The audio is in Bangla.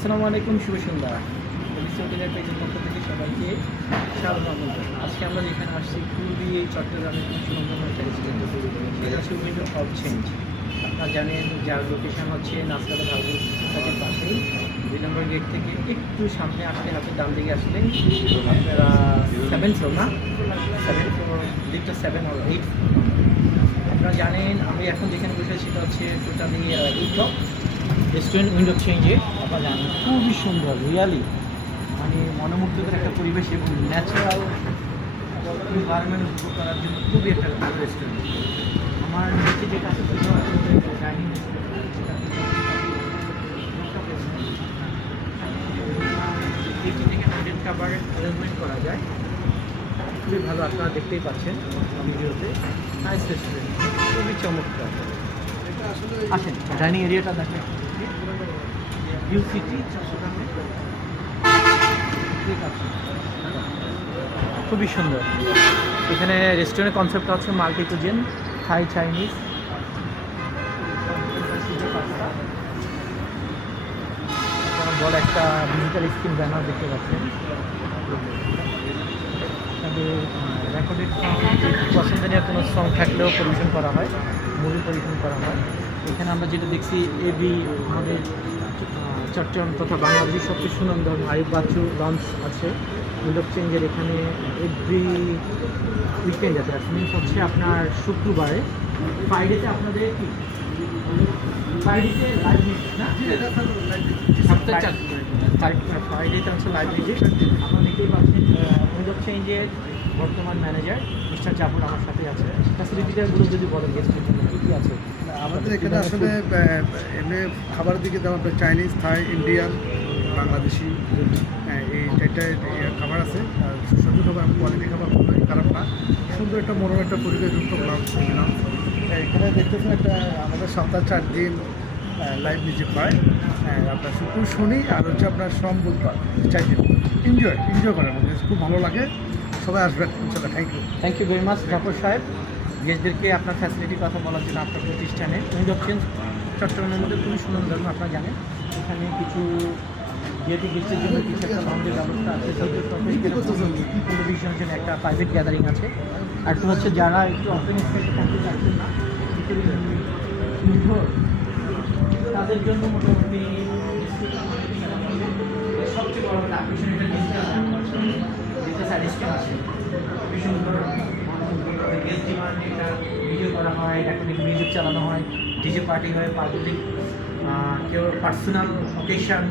আসসালামু আলাইকুম, শুভ সন্ধ্যা। পুলিশ হোটেলের পেজের পক্ষ থেকে সবাইকে স্বাগত জানাই। আজকে আমরা যেখানে আসছি খুবই চট্টগ্রামের খুব সুন্দর একটা রেস্টুরেন্ট, সেটা হচ্ছে উইন্ডো অফ চেঞ্জ। আপনারা জানেন যার লোকেশন হচ্ছে নাসকাটা ভার্গের পাশেই 2 নম্বর গেট থেকে একটু সামনে আসলে হাতে ডান দিকে আসলে আপনারা 7 ফ্লোর না 7 ফ্লোর দিকটা 7 আর 8 ফ্লোর। আপনারা জানেন আমি এখন যেখানে বসে সেটা হচ্ছে টোটালি রুফটপ রেস্টুরেন্ট উইন্ডো চেঞ্জে। আপনারা জানেন খুবই সুন্দর, রিয়ালি মানে মনোমুগ্ধকর একটা পরিবেশ এবং ন্যাচারাল এনভায়রনমেন্ট উপভোগ করার জন্য খুবই একটা ভালো রেস্টুরেন্ট। আমার নিচে যেটা আছে সেটা হচ্ছে ডাইনিং থেকে 100 খাবার অ্যারেঞ্জমেন্ট করা যায়, খুবই ভালো। আপনারা দেখতেই পাচ্ছেন ভিডিওতে। নাইস রেস্টুরেন্ট, খুবই চমৎকার। আসেন ডাইনিং এরিয়াটা দেখেন, ভিউ সিটি চট্টগ্রামে, ঠিক আছে, খুবই সুন্দর। এখানে রেস্টুরেন্টের কনসেপ্টটা হচ্ছে মাল্টি কুজিন, থাই, চাইনিজ। বড় একটা ডিজিটাল স্ক্রিন ব্যানার দেখতে পাচ্ছেন। তাদের রেকর্ডেড পছন্দনীয় কোনো সং থাকলেও পরিবেশন করা হয়, মুভি পরিবেশন করা হয়। এখানে আমরা যেটা দেখছি এবি আমাদের চট্টগ্রাম তথা বাংলাদেশের সবচেয়ে সুনন্দন আয়ুব বাচ্চু লঞ্চ আছে উইন্ডো চেঞ্জের এখানে এভরি উইকেন্ড আছে। মিনস হচ্ছে আপনার শুক্রবারে, ফ্রাইডেতে আপনাদের কি ফ্রাইডেতে লাইভ মিউজিক না, ফ্রাইডেতে হচ্ছে লাইভ মিউজিক। আপনারা দেখতেই পাচ্ছেন উইন্ডো চেঞ্জের বর্তমান ম্যানেজার মিস্টার জাফর আমার সাথে আছে। ফ্যাসিলিটিটাগুলো যদি বলেন গেস্টের জন্য কী কী আছে? আমাদের এখানে আসলে এমনি খাবারের দিকে যেমন চাইনিজ, থাই, ইন্ডিয়ান, বাংলাদেশি, এই চারটা খাবার আছে। সুস্বাদু খাবার, কোয়ালিটি খাবার খুবই খারাপ না, সুন্দর একটা মনোরম একটা পরিবেশ যুক্ত লাঞ্চ। এখানে দেখতেছেন একটা আমাদের সপ্তাহে 4 দিন লাইভ মিউজিক হয়, আপনার শুক্র শনি আর হচ্ছে আপনার সোম বুধবার 4 দিন। এনজয় করার মধ্যে খুব ভালো লাগে, সবাই আসবেন ইনশাল্লাহ। Thank you very much Jafar Saheb, গেস্টদেরকে আপনার ফ্যাসিলিটির কথা বলার জন্য। আপনার প্রতিষ্ঠানে উইন্ডো চেঞ্জ চট্টগ্রামের মধ্যে খুবই সুন্দর, আপনারা জানেন। এখানে কিছু যেহেতু গেস্টের জন্য কিছু একটা লঞ্চের ব্যবস্থা আছে, টেলিভিশনের জন্য একটা প্রাইভেট গ্যাদারিং আছে। আর তো হচ্ছে যারা একটু অপেন স্পেসে থাকতে চাচ্ছেন না, তাদের জন্য মোটামুটি সবচেয়ে বড় একটা আকর্ষণ একটা যেটা স্যাটিসফ্যাকশন আছে। খুবই সুন্দর গেস্ট ডিমান্ডে একটা ভিডিও করা হয়, একটা মিউজিক চালানো হয়, ডিজে পার্টি হয়, পাবলিক কেউ পার্সোনাল অকেশন